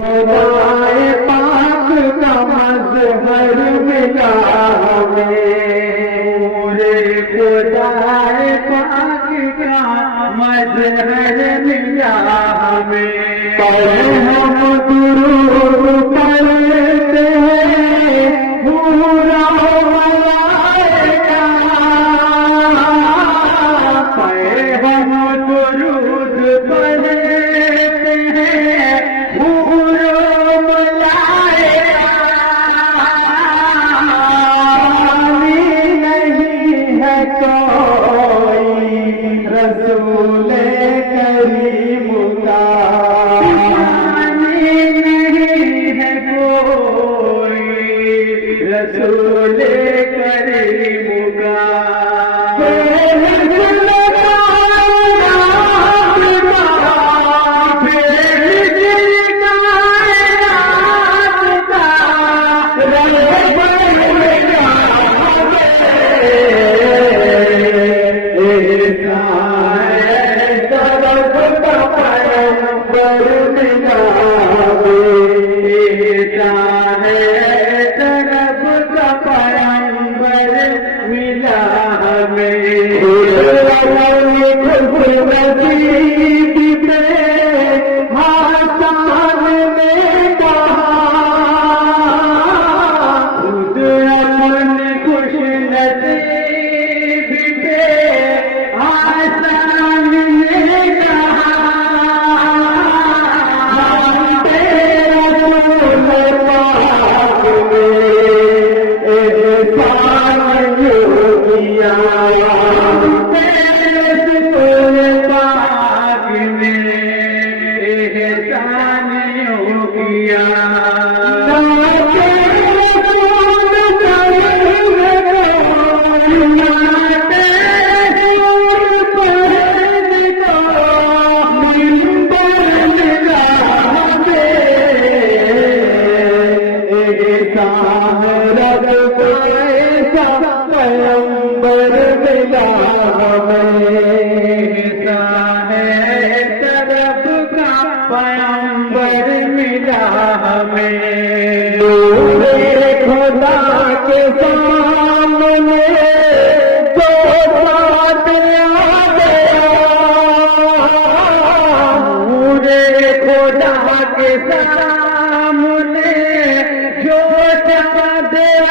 खुदाए पाक का मज़हर मिला हमें, पूरे खुदाए पाक का मज़हर मिला हमें। हम दुरूद पढ़ते हैं पूरा मलाइका, हम दुरूद पढ़ते हैं पूरा मलाइका। नहीं है कोई रसूल करीम का, रसूल करीम का। पैगंबर मिला हमें, खुदा के सामने जो बात आ गया, पूरे खुदा के सामने जो बात आ गया,